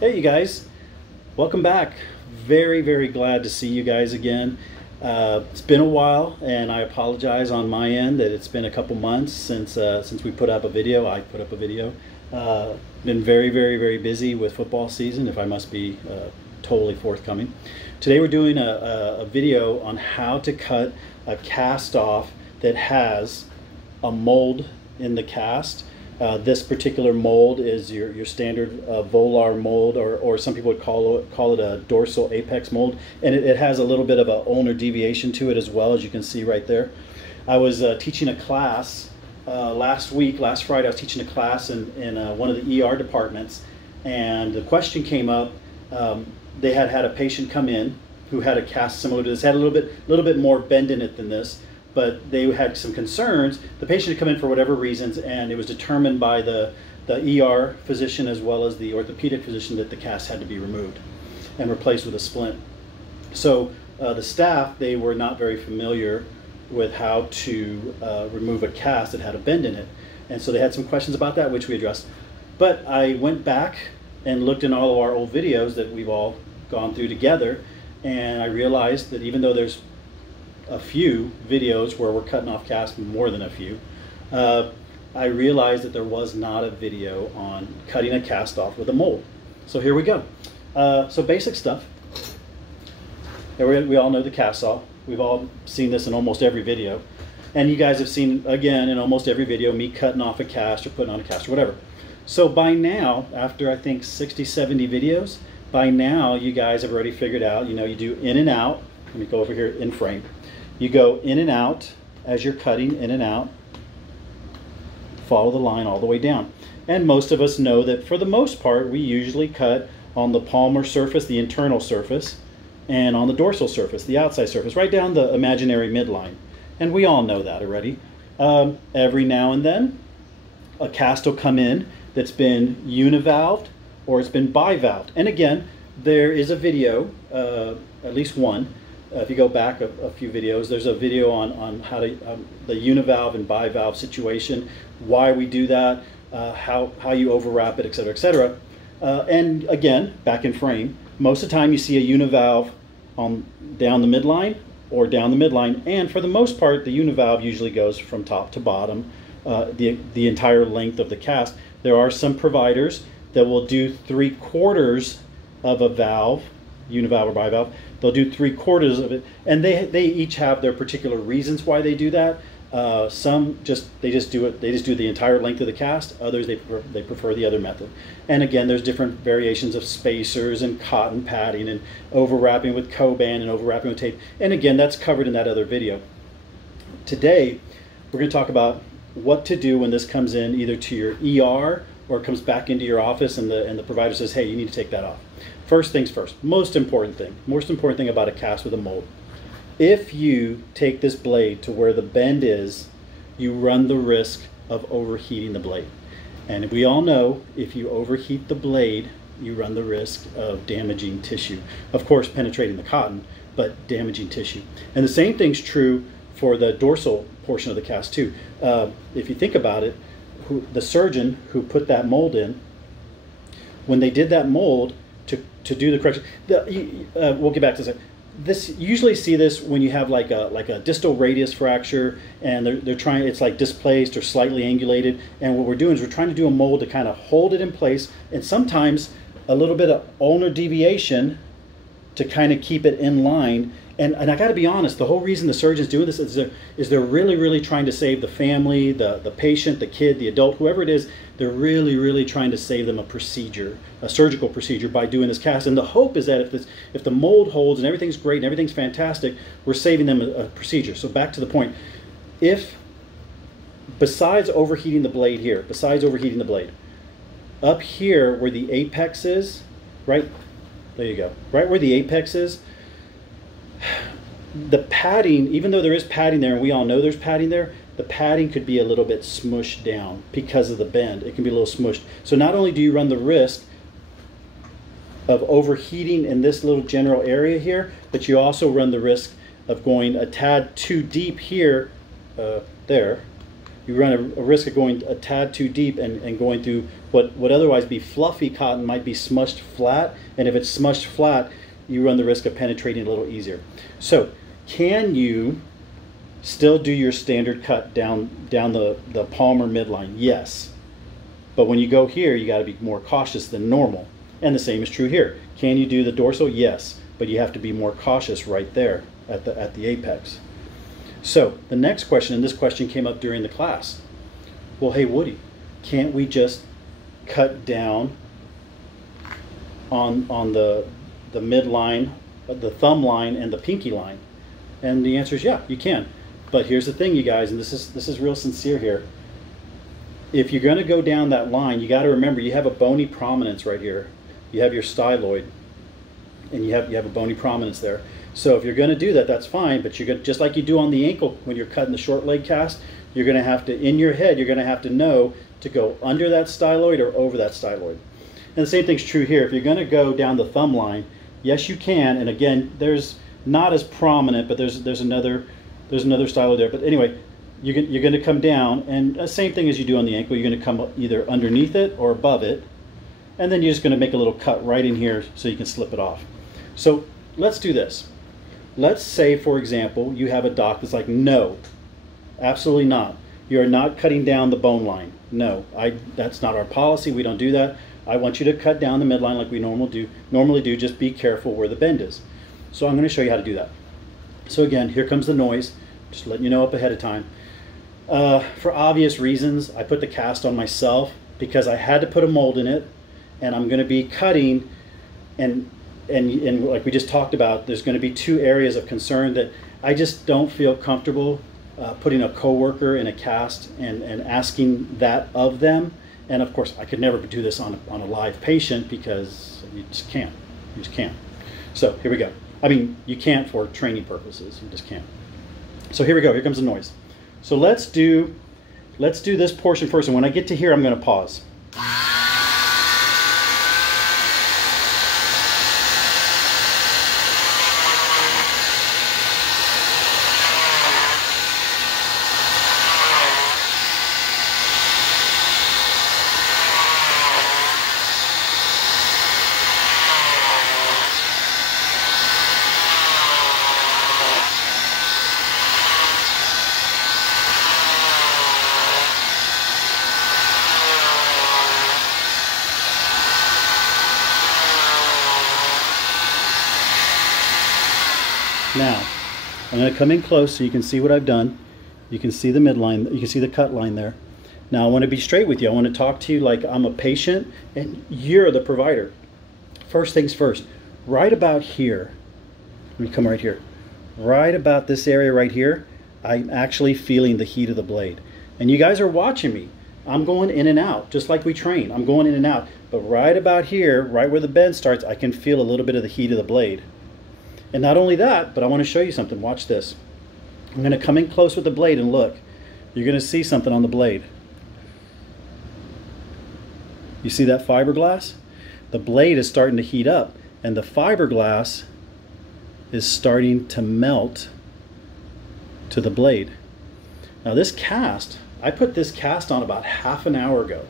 Hey you guys, welcome back. Very glad to see you guys again. It's been a while and I apologize on my end that it's been a couple months since we put up a video. I put up a video. Been very busy with football season, if I must be totally forthcoming. Today we're doing a video on how to cut a cast off that has a mold in the cast. This particular mold is your standard volar mold, or some people would call it a dorsal apex mold, and it has a little bit of an ulnar deviation to it as well, as you can see right there. I was teaching a class last Friday. I was teaching a class in one of the ER departments, and the question came up. They had a patient come in who had a cast similar to this, had a little bit more bend in it than this, but they had some concerns. The patient had come in for whatever reasons, and it was determined by the ER physician as well as the orthopedic physician that the cast had to be removed and replaced with a splint. So the staff, they were not very familiar with how to remove a cast that had a bend in it, and so they had some questions about that, which we addressed. But I went back and looked in all of our old videos that we've all gone through together, and I realized that even though there's a few videos where we're cutting off casts, more than a few, I realized that there was not a video on cutting a cast off with a mold. So here we go. So basic stuff. We all know the cast saw. We've all seen this in almost every video. And you guys have seen, again, in almost every video, me cutting off a cast or putting on a cast or whatever. So by now, after I think 60, 70 videos, by now you guys have already figured out, you do in and out. Let me go over here in frame. You go in and out as you're cutting, in and out. Follow the line all the way down. And most of us know that for the most part, we usually cut on the palmar surface, the internal surface, and on the dorsal surface, the outside surface, right down the imaginary midline. And we all know that already. Every now and then, a cast will come in that's been univalved or it's been bivalved. And again, there is a video, at least one. If you go back a few videos, there's a video on how to the univalve and bivalve situation, why we do that, how you overwrap it, etc., etc. And again, back in frame, most of the time you see a univalve down the midline or down the midline, and for the most part, the univalve usually goes from top to bottom, the entire length of the cast. There are some providers that will do 3/4 of a valve, univalve or bivalve. They'll do 3/4 of it, and they each have their particular reasons why they do that. Some they just do the entire length of the cast. Others they prefer the other method. And again, there's different variations of spacers and cotton padding and overwrapping with Coban and overwrapping with tape. And again, that's covered in that other video. Today, we're going to talk about what to do when this comes in either to your ER or it comes back into your office and the provider says, hey, you need to take that off. First things first, most important thing about a cast with a mold. If you take this blade to where the bend is, you run the risk of overheating the blade. And we all know if you overheat the blade, you run the risk of damaging tissue. Of course, penetrating the cotton, but damaging tissue. And the same thing's true for the dorsal portion of the cast too. If you think about it, the surgeon who put that mold in, when they did that mold to do the correction, we'll get back to this. You usually see this when you have like a distal radius fracture, and they're trying, it's like displaced or slightly angulated, and what we're doing is we're trying to do a mold to kind of hold it in place, and sometimes a little bit of ulnar deviation to kind of keep it in line. And I got to be honest, the whole reason the surgeon's doing this is they're really trying to save the family, the patient, the kid, the adult, whoever it is. They're really trying to save them a procedure, a surgical procedure, by doing this cast. And the hope is that if the mold holds and everything's great and everything's fantastic, we're saving them a procedure. So back to the point. If, besides overheating the blade here, up here where the apex is, right, there you go, right where the apex is, the padding, even though there is padding there, and we all know there's padding there, the padding could be a little bit smushed down because of the bend. It can be a little smushed. So not only do you run the risk of overheating in this little general area here, but you also run the risk of going a tad too deep here, there, you run a risk of going a tad too deep and going through what would otherwise be fluffy cotton might be smushed flat, and if it's smushed flat, you run the risk of penetrating a little easier. So can you still do your standard cut down the palm or midline? Yes. But when you go here, you got to be more cautious than normal. And the same is true here. Can you do the dorsal? Yes. But you have to be more cautious right there at the apex. So the next question, and this question came up during the class. Well, hey Woody, can't we just cut down on the midline, the thumb line, and the pinky line? And the answer is yeah, you can. But here's the thing, you guys, and this is real sincere here. If you're going to go down that line, you got to remember you have a bony prominence right here. You have your styloid, and you have a bony prominence there. So if you're going to do that, that's fine. But you're going to, just like you do on the ankle when you're cutting the short leg cast, you're going to have to, in your head, you're going to have to know to go under that styloid or over that styloid. And the same thing's true here. If you're going to go down the thumb line, yes, you can. And again, there's not as prominent, but there's another styloid there. But anyway, you're going to come down, and the same thing as you do on the ankle. You're going to come either underneath it or above it, and then you're just going to make a little cut right in here so you can slip it off. So let's do this. Let's say, for example, you have a doc that's like, no, absolutely not. You're not cutting down the bone line. No, that's not our policy. We don't do that. I want you to cut down the midline like we normally do. Just be careful where the bend is. So I'm going to show you how to do that. So again, here comes the noise. Just letting you know up ahead of time. For obvious reasons, I put the cast on myself because I had to put a mold in it, and I'm going to be cutting, and like we just talked about, there's going to be two areas of concern that I just don't feel comfortable putting a coworker in a cast and asking that of them. And of course, I could never do this on a live patient because you just can't. You just can't. So here we go. I mean, you can't for training purposes. You just can't. So here we go. Here comes the noise. So let's do this portion first. And when I get to here, I'm going to pause. Now, I'm going to come in close so you can see what I've done. You can see the midline, you can see the cut line there. Now I want to be straight with you. I want to talk to you like I'm a patient and you're the provider. First things first, right about here, let me come right here. Right about this area right here, I'm actually feeling the heat of the blade. And you guys are watching me. I'm going in and out, just like we train. I'm going in and out. But right about here, right where the bend starts, I can feel a little bit of the heat of the blade. And not only that, but I want to show you something. Watch this. I'm going to come in close with the blade and look. You're going to see something on the blade. You see that fiberglass? The blade is starting to heat up, and the fiberglass is starting to melt to the blade. Now this cast, I put this cast on about half an hour ago.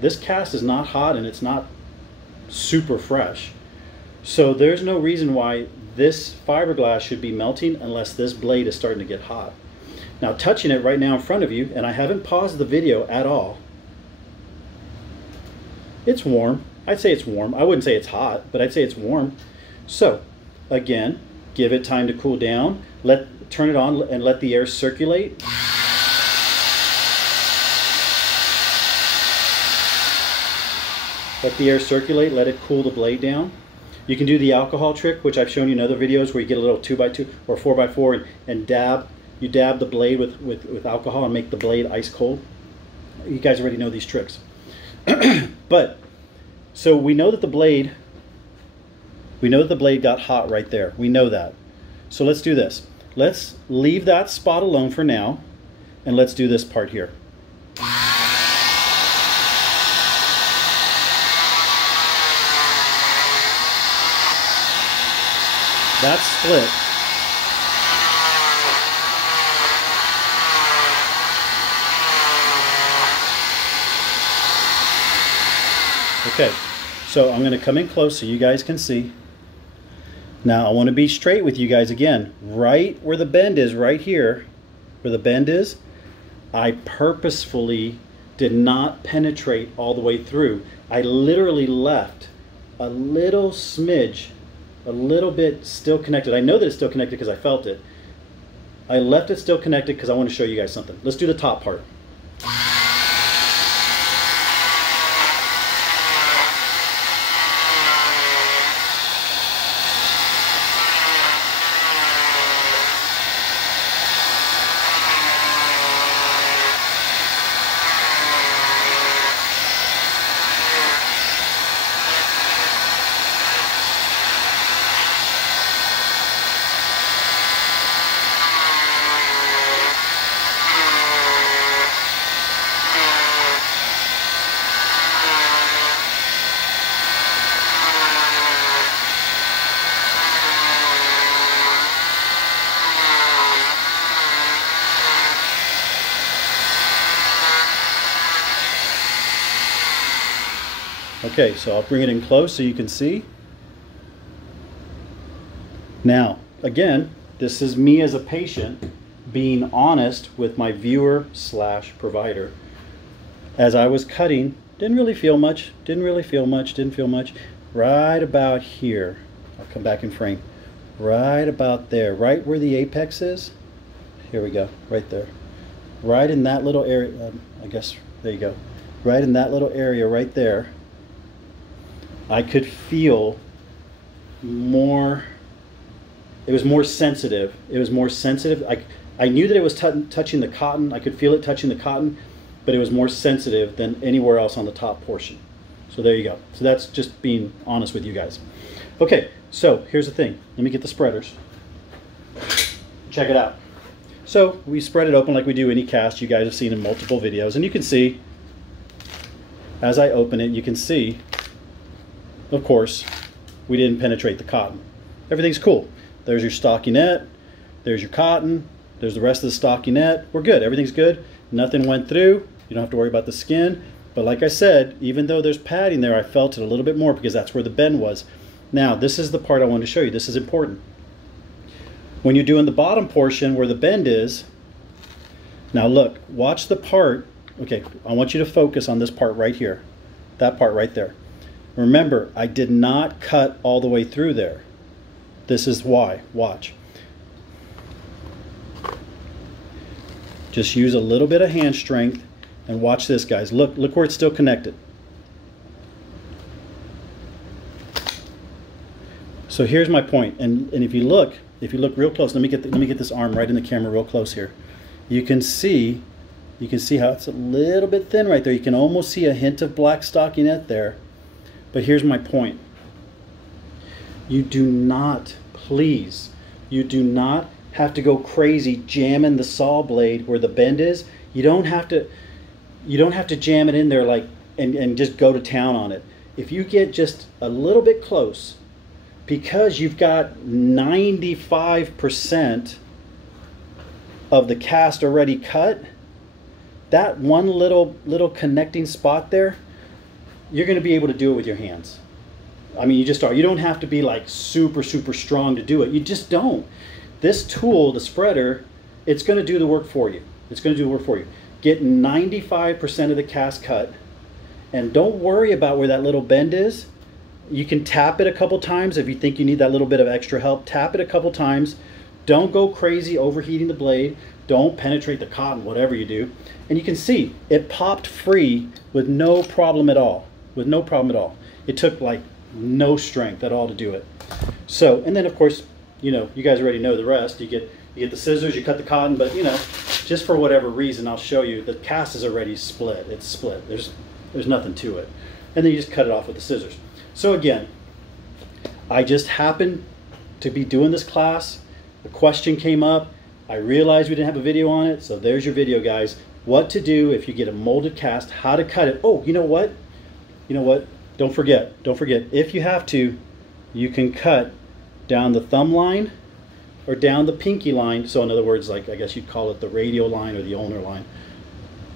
This cast is not hot and it's not super fresh. So there's no reason why this fiberglass should be melting unless this blade is starting to get hot. Now touching it right now in front of you, and I haven't paused the video at all, it's warm. I'd say it's warm. I wouldn't say it's hot, but I'd say it's warm. So again, give it time to cool down. Turn it on and let the air circulate. Let the air circulate, let it cool the blade down. You can do the alcohol trick, which I've shown you in other videos, where you get a little 2x2 or 4x4 and dab. You dab the blade with alcohol and make the blade ice cold. You guys already know these tricks. But so we know that the blade got hot right there. We know that. So let's do this. Let's leave that spot alone for now, and let's do this part here. That's split. Okay, so I'm going to come in close so you guys can see. Now I want to be straight with you guys again. Right where the bend is, right here, where the bend is, I purposefully did not penetrate all the way through. I literally left a little smidge, a little bit still connected. I know that it's still connected because I felt it. I left it still connected because I want to show you guys something. Let's do the top part. Okay, so I'll bring it in close so you can see. Now, again, this is me as a patient being honest with my viewer slash provider. As I was cutting, didn't really feel much, right about here. I'll come back in frame. Right about there, right where the apex is. Here we go, right there. Right in that little area, I guess, there you go. Right in that little area right there. I could feel more, it was more sensitive. It was more sensitive. I knew that it was touching the cotton. I could feel it touching the cotton, but it was more sensitive than anywhere else on the top portion. So there you go. So that's just being honest with you guys. Okay, so here's the thing. Let me get the spreaders. Check it out. So we spread it open like we do any cast you guys have seen in multiple videos. And you can see, as I open it, you can see, of course, we didn't penetrate the cotton. Everything's cool. There's your stockinette, there's your cotton, there's the rest of the stockinette. We're good, everything's good. Nothing went through. You don't have to worry about the skin. But like I said, even though there's padding there, I felt it a little bit more because that's where the bend was. Now, this is the part I want to show you. This is important. When you're doing the bottom portion where the bend is, now look, watch the part. Okay, I want you to focus on this part right here. That part right there. Remember, I did not cut all the way through there. This is why. Watch. Just use a little bit of hand strength and watch this, guys. Look where it's still connected. So here's my point. And if you look real close, let me get this arm right in the camera real close here. You can see how it's a little bit thin right there. You can almost see a hint of black stockinette there. But here's my point. You do not, please, you do not have to go crazy jamming the saw blade where the bend is. You don't have to jam it in there like and just go to town on it. If you get just a little bit close, because you've got 95% of the cast already cut, that one little connecting spot there, you're going to be able to do it with your hands. I mean, you just are. You don't have to be like super strong to do it. You just don't. This tool, the spreader, it's going to do the work for you. It's going to do the work for you. Get 95% of the cast cut, and don't worry about where that little bend is. You can tap it a couple times if you think you need that little bit of extra help. Tap it a couple times. Don't go crazy overheating the blade. Don't penetrate the cotton, whatever you do. And you can see it popped free with no problem at all. With no problem at all. It took like no strength at all to do it. So, and then of course, you know, you guys already know the rest. You get the scissors, you cut the cotton, but you know, just for whatever reason, I'll show you the cast is already split. It's split. There's nothing to it. And then you just cut it off with the scissors. So again, I just happened to be doing this class. A question came up. I realized we didn't have a video on it, so there's your video, guys. What to do if you get a molded cast, how to cut it. Oh, you know what? Don't forget, if you have to, you can cut down the thumb line or down the pinky line. So in other words, like I guess you'd call it the radial line or the ulnar line.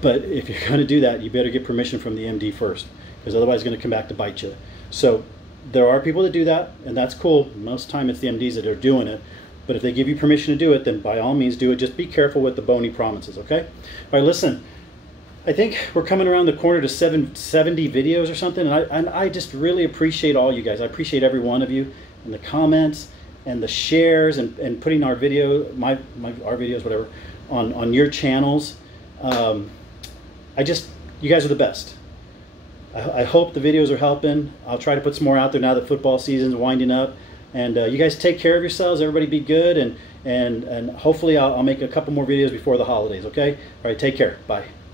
But if you're going to do that, you better get permission from the MD first. because otherwise it's going to come back to bite you. So there are people that do that, and that's cool. Most of the time it's the MDs that are doing it. But if they give you permission to do it, then by all means do it. Just be careful with the bony promises, okay? All right, listen. I think we're coming around the corner to 70 videos or something, and I just really appreciate all you guys. I appreciate every one of you, and the comments, and the shares, and putting our video, our videos, whatever, on your channels. You guys are the best. I hope the videos are helping. I'll try to put some more out there now that football season's winding up. And you guys take care of yourselves. Everybody be good, and hopefully I'll make a couple more videos before the holidays, okay? All right, take care. Bye.